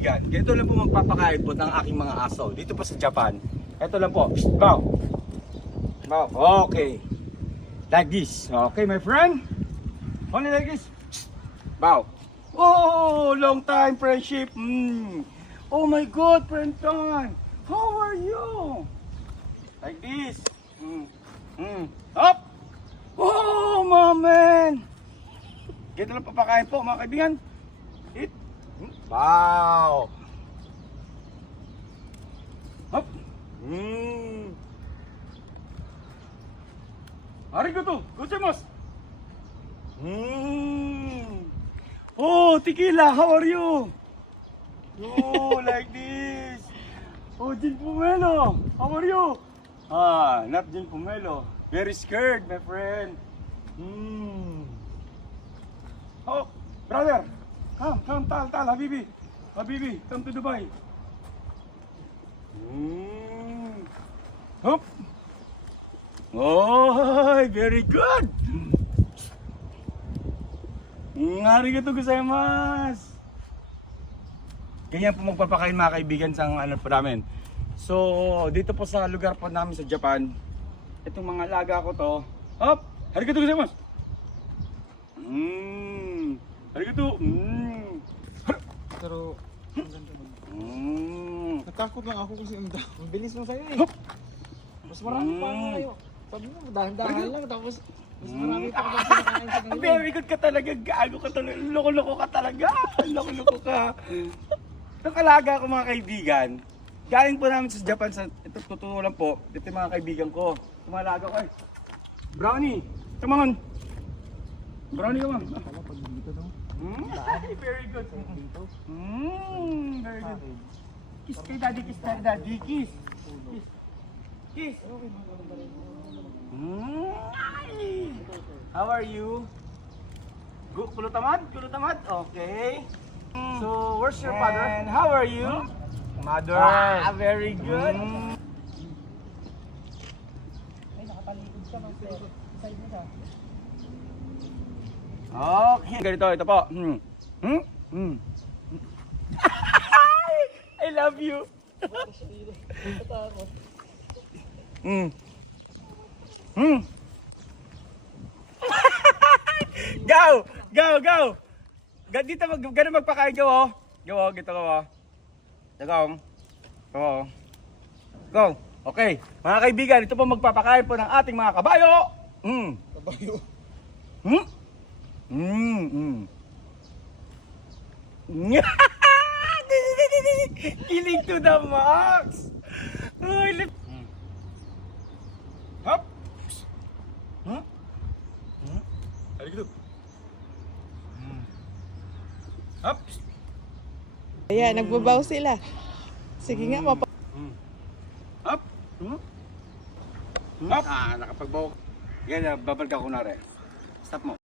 kaibigan, ganito lang po magpapakain po ng aking mga aso dito po sa Japan. Ito lang po. Bow. Bow. Okay. Like this. Okay, my friend. Only like this. Bow. Oh, long time friendship. Oh my God, friend Ton. How are you? Like this. Up. Oh, my man. Ganito lang papakain po, mga kaibigan. Eat. Wow. Up. Arigato. Gozaimasu. Oh, tequila, how are you? Oh, like this. Oh, Jin Pomelo, how are you? Ah, not Jin Pomelo. Very scared, my friend. Oh, brother, come, tal, Habibi. Habibi, come to Dubai. Hop. Oh, very good. Arigato gozaimasu. Ganyan po magpapakain mga kaibigan sa ano po namin. So, dito po sa lugar po namin sa Japan, itong mga alaga ko to. Hop! Arigato gozaimasu. Arigato. Pero, ang ganda mo. Natakot lang ako kasi ang bilis mo sa'yo eh. Mas marami pa nga kayo. Sabi mo, dahan-dahan lang tapos mas marami pa kasi nakain sa kanila. Very good ka talaga, gago ka talaga, loko-loko ka talaga, loko-loko ka. Itong alaga ko mga kaibigan, galing po namin sa Japan, ito totoo lang po, ito yung mga kaibigan ko. Itong mga alaga ko eh. Brownie, come on. Brownie, come on. Kala pag dito daw. Very good. Very good. Kiss kay daddy, kiss kay daddy, kiss. Kiss. How are you? Good, kulutamad? Kulutamad? Okay. So, where's your father? And how are you? Mother. Ah, very good. Ay, nakatalikod ka ng side mo siya. Okay. Ganito, ito po. I love you. Go! Go! Dito ganun magpakain go oh. Go oh, gito go oh. Go. Go. Go. Okay. Mga kaibigan, ito po magpapakain po ng ating mga kabayo. Kabayo. Kilig to the max. Hop. Arigato. Hop. Ayan, nagbabaw sila. Sige nga, Hop. Hop. Nakapagbaw. Yan, babalik ako na rin. Stop mo.